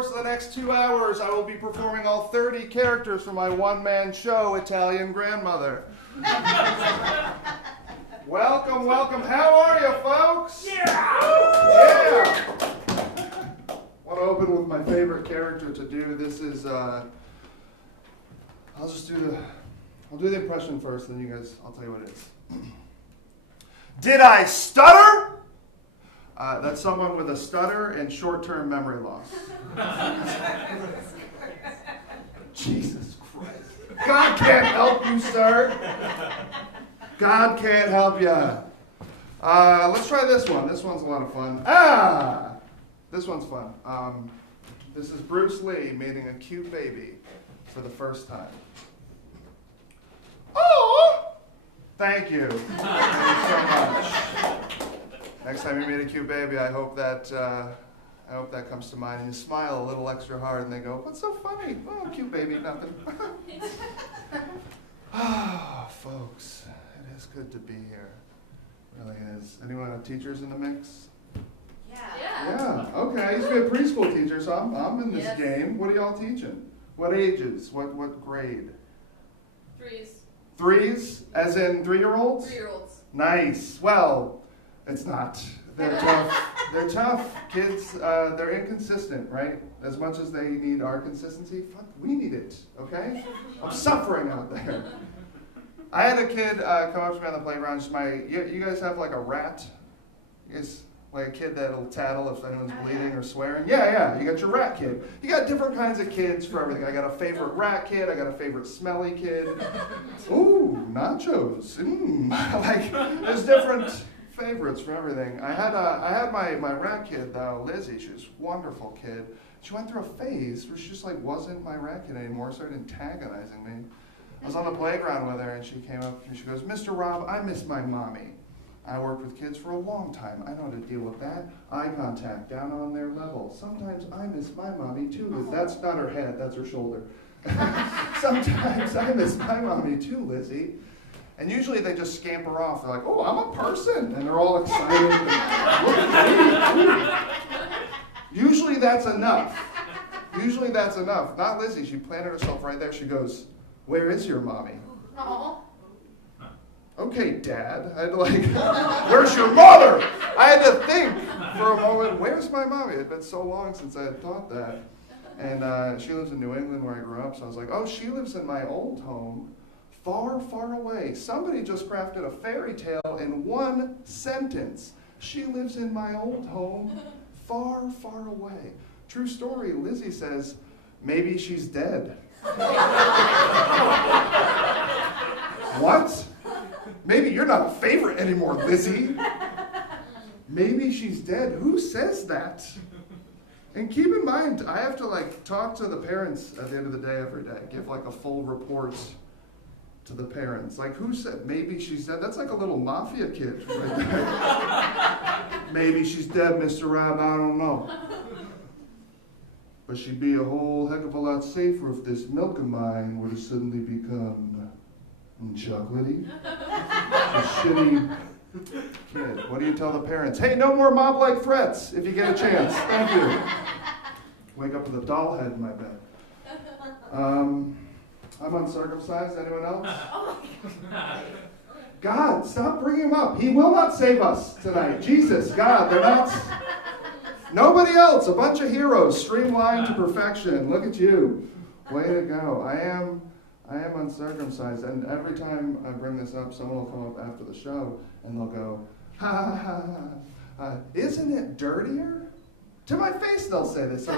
course of the next 2 hours, I will be performing all 30 characters for my one-man show, Italian Grandmother. Welcome, welcome. How are you, folks? Yeah! Yeah! I want to open with my favorite character to do. This is, I'll do the impression first, then you guys, I'll tell you what it is. Did I stutter? That's someone with a stutter and short-term memory loss. Jesus Christ. God can't help you, sir. God can't help you. Let's try this one. This one's a lot of fun. This one's fun. This is Bruce Lee meeting a cute baby for the first time. Oh! Thank you. Thank you so much. Next time you meet a cute baby, I hope that comes to mind, and you smile a little extra hard, and they go, "What's so funny? Oh, cute baby, nothing." Folks, it is good to be here. It really is. Anyone have teachers in the mix? Yeah. Okay. I used to be a preschool teacher, so I'm in this game. What are y'all teaching? What ages? What grade? Threes? As in 3-year-olds? 3-year-olds. Nice. Well, it's not. They're tough. They're tough. Kids, they're inconsistent, right? As much as they need our consistency, fuck, we need it, okay? I'm suffering out there. I had a kid come up to me on the playground. You guys have like a rat? You guys, like a kid that'll tattle if anyone's bleeding or swearing? Yeah, you got your rat kid. You got different kinds of kids for everything. I got a favorite rat kid. I got a favorite smelly kid. Ooh, nachos. Like, there's different favorites for everything. I had my rat kid though, Lizzie. She was a wonderful kid. She went through a phase where she just like wasn't my rat kid anymore, started antagonizing me. I was on the playground with her and she came up and she goes, "Mr. Rob, I miss my mommy. I worked with kids for a long time. I know how to deal with that. Eye contact, down on their level. Sometimes I miss my mommy too." That's not her head, that's her shoulder. "Sometimes I miss my mommy too, Lizzie." And usually they just scamper off. They're like, "Oh, I'm a person." And they're all excited. Usually that's enough. Not Lizzie. She planted herself right there. She goes, "Where is your mommy?" Aww. "Okay, Dad." I had to "Where's your mother?" I had to think for a moment, where's my mommy? It had been so long since I had thought that. And she lives in New England where I grew up. So I was like, oh, she lives in my old home. Far, far away. Somebody just crafted a fairy tale in one sentence. She lives in my old home, far, far away. True story, Lizzie says, maybe she's dead. What? Maybe you're not a favorite anymore, Lizzie. Maybe she's dead. Who says that? And keep in mind, I have to talk to the parents at the end of the day every day, give a full report to the parents. Who said maybe she's dead? That's like a little mafia kid right there. Maybe she's dead, Mr. Rob, I don't know. But she'd be a whole heck of a lot safer if this milk of mine were to suddenly become chocolatey. A shitty kid. What do you tell the parents? Hey, no more mob-like threats if you get a chance. Thank you. Wake up with a doll head in my bed. I'm uncircumcised. Anyone else? God, stop bringing him up. He will not save us tonight. Jesus, God, they're not. Nobody else. A bunch of heroes, streamlined to perfection. Look at you. Way to go. I am uncircumcised, and every time I bring this up, someone will come up after the show, and they'll go, ha ha ha ha, isn't it dirtier? To my face they'll say this. So,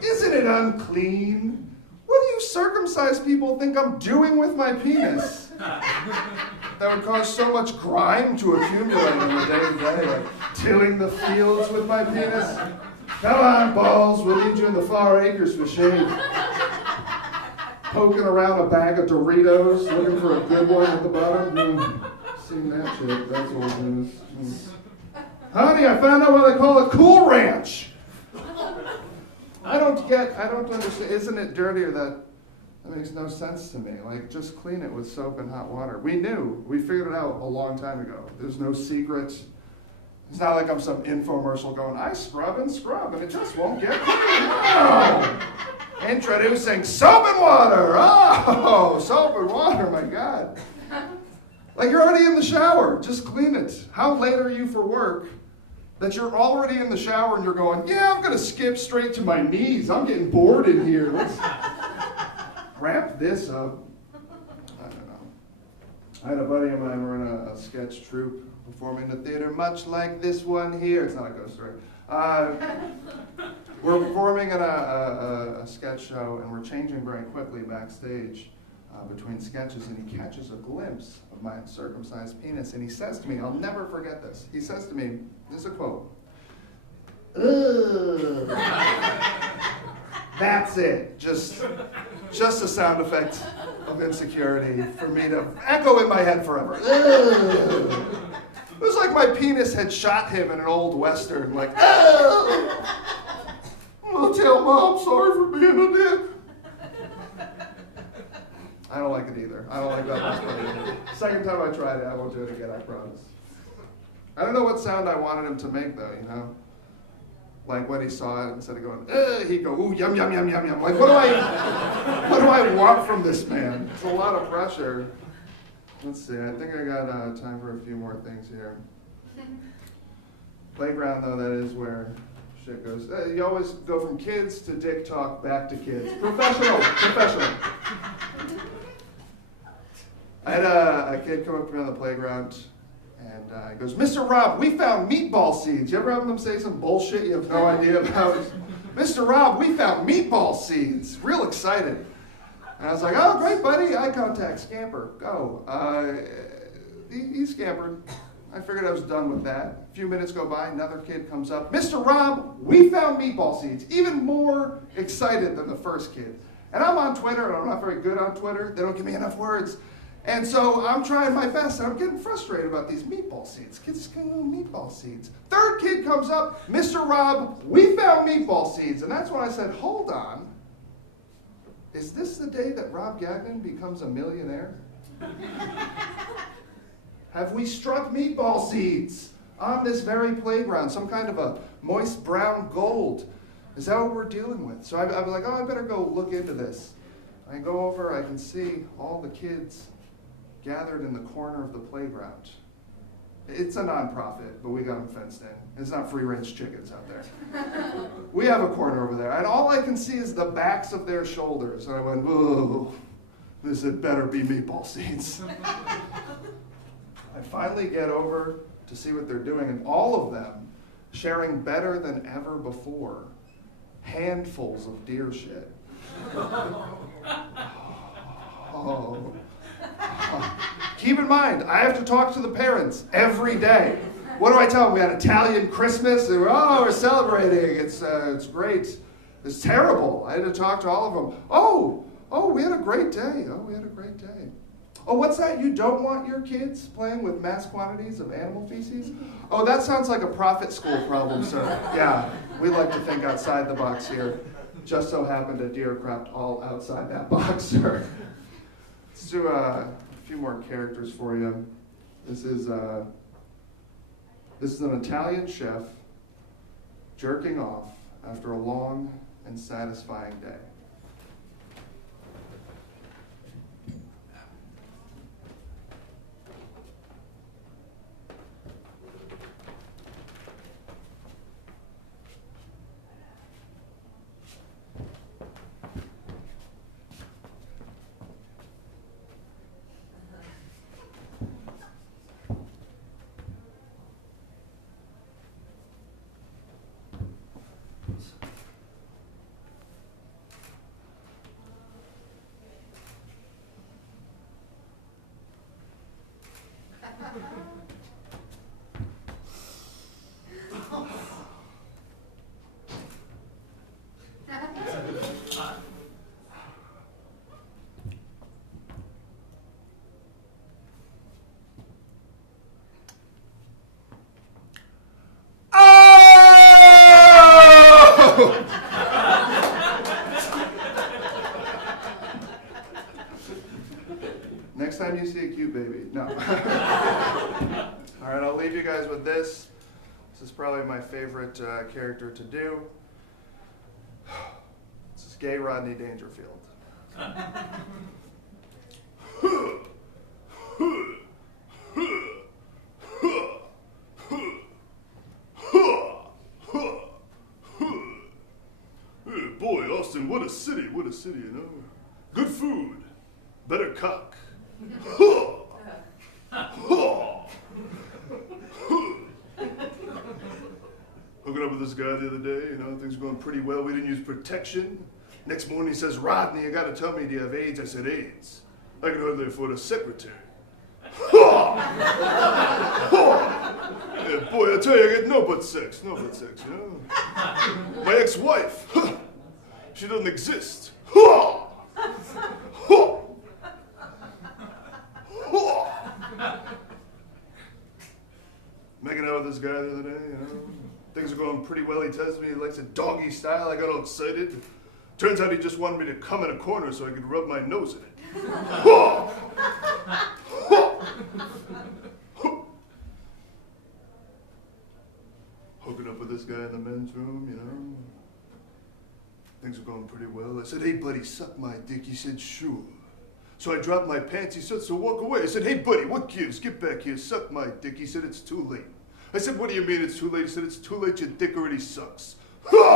isn't it unclean? What do you circumcised people think I'm doing with my penis? That would cause so much grime to accumulate in the day-to-day, tilling the fields with my penis. Come on, balls, we'll lead you in the far acres for shade. Poking around a bag of Doritos, looking for a good one at the bottom. Seen that shit, that's old news. Honey, I found out what they call a Cool Ranch. I don't understand. Isn't it dirtier? That makes no sense to me. Just clean it with soap and hot water. We figured it out a long time ago. There's no secret It's not like I'm some infomercial going, I scrub and scrub and it just won't get clean. No! Introducing soap and water. Oh, soap and water, my God. Like you're already in the shower, just clean it. How late are you for work that you're already in the shower and you're going, yeah, I'm gonna skip straight to my knees. I'm getting bored in here. Let's wrap this up. I don't know. I had a buddy of mine, we're in a sketch troupe performing in the theater, much like this one here. It's not a ghost story. We're performing in a sketch show, and we're changing very quickly backstage between sketches, and he catches a glimpse of my circumcised penis, and he says to me, I'll never forget this. He says to me, this is a quote, "Ugh." That's it. Just a sound effect of insecurity for me to echo in my head forever. Ugh. It was like my penis had shot him in an old Western, like, "Ugh. I'm gonna tell Mom sorry for being a dick." I don't like it either. I don't like that much either. Second time I tried it, I won't do it again, I promise. I don't know what sound I wanted him to make though, you know? Like when he saw it, instead of going, ugh, he'd go, ooh, yum, yum, yum, yum, yum. Like, what do I want from this man? It's a lot of pressure. Let's see, I think I got time for a few more things here. Playground though, that is where shit goes. You always go from kids to dick talk back to kids. Professional. I had a kid come up to me on the playground, and he goes, Mr. Rob, we found meatball seeds. You ever have them say some bullshit you have no idea about? Mr. Rob, we found meatball seeds. Real excited. And I was like, oh, great, buddy. Eye contact, scamper, go. He scampered. I figured I was done with that. A few minutes go by, another kid comes up. Mr. Rob, we found meatball seeds. Even more excited than the first kid. And I'm on Twitter, and I'm not very good on Twitter. They don't give me enough words. And so I'm trying my best, and I'm getting frustrated about these meatball seeds. Kids just getting little meatball seeds. Third kid comes up, Mr. Rob, we found meatball seeds. And that's when I said, hold on. Is this the day that Rob Gagnon becomes a millionaire? Have we struck meatball seeds on this very playground? Some kind of a moist brown gold. Is that what we're dealing with? So I'm like, oh, I better go look into this. I go over, I can see all the kids gathered in the corner of the playground. It's a nonprofit, but we got them fenced in. It's not free-range chickens out there. We have a corner over there, and all I can see is the backs of their shoulders. And I went, whoa, this had better be meatball seeds. I finally get over to see what they're doing, and all of them sharing better than ever before handfuls of deer shit. Oh. Keep in mind, I have to talk to the parents every day. What do I tell them? We had Italian Christmas. Oh, we're celebrating. It's great. It's terrible. I had to talk to all of them. Oh, we had a great day. Oh, we had a great day. Oh, what's that? You don't want your kids playing with mass quantities of animal feces? Oh, that sounds like a profit school problem, sir. Yeah, we like to think outside the box here. Just so happened a deer crept all outside that box, sir. Let's do a few more characters for you. This is an Italian chef jerking off after a long and satisfying day. favorite character to do. This is gay Rodney Dangerfield. Boy, Austin, what a city, you know. Good food, better cock. Hooking up with this guy the other day, you know, things were going pretty well. We didn't use protection. Next morning he says, Rodney, you gotta tell me, do you have AIDS? I said, AIDS? I can hardly afford a secretary. Yeah, boy, I tell you, I get no but sex, you know. My ex-wife, she doesn't exist. Making out with this guy the other day, you know. Things are going pretty well. He tells me he likes it doggy style. I got all excited. Turns out he just wanted me to come in a corner so I could rub my nose in it. Hooking up with this guy in the men's room, you know. Things are going pretty well. I said, hey, buddy, suck my dick. He said, sure. So I dropped my pants. He said, so walk away. I said, hey, buddy, what gives? Get back here. Suck my dick. He said, it's too late. I said, what do you mean it's too late? He said, it's too late. Your dick already sucks. Thank you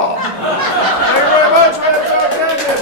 very much, Gagnon.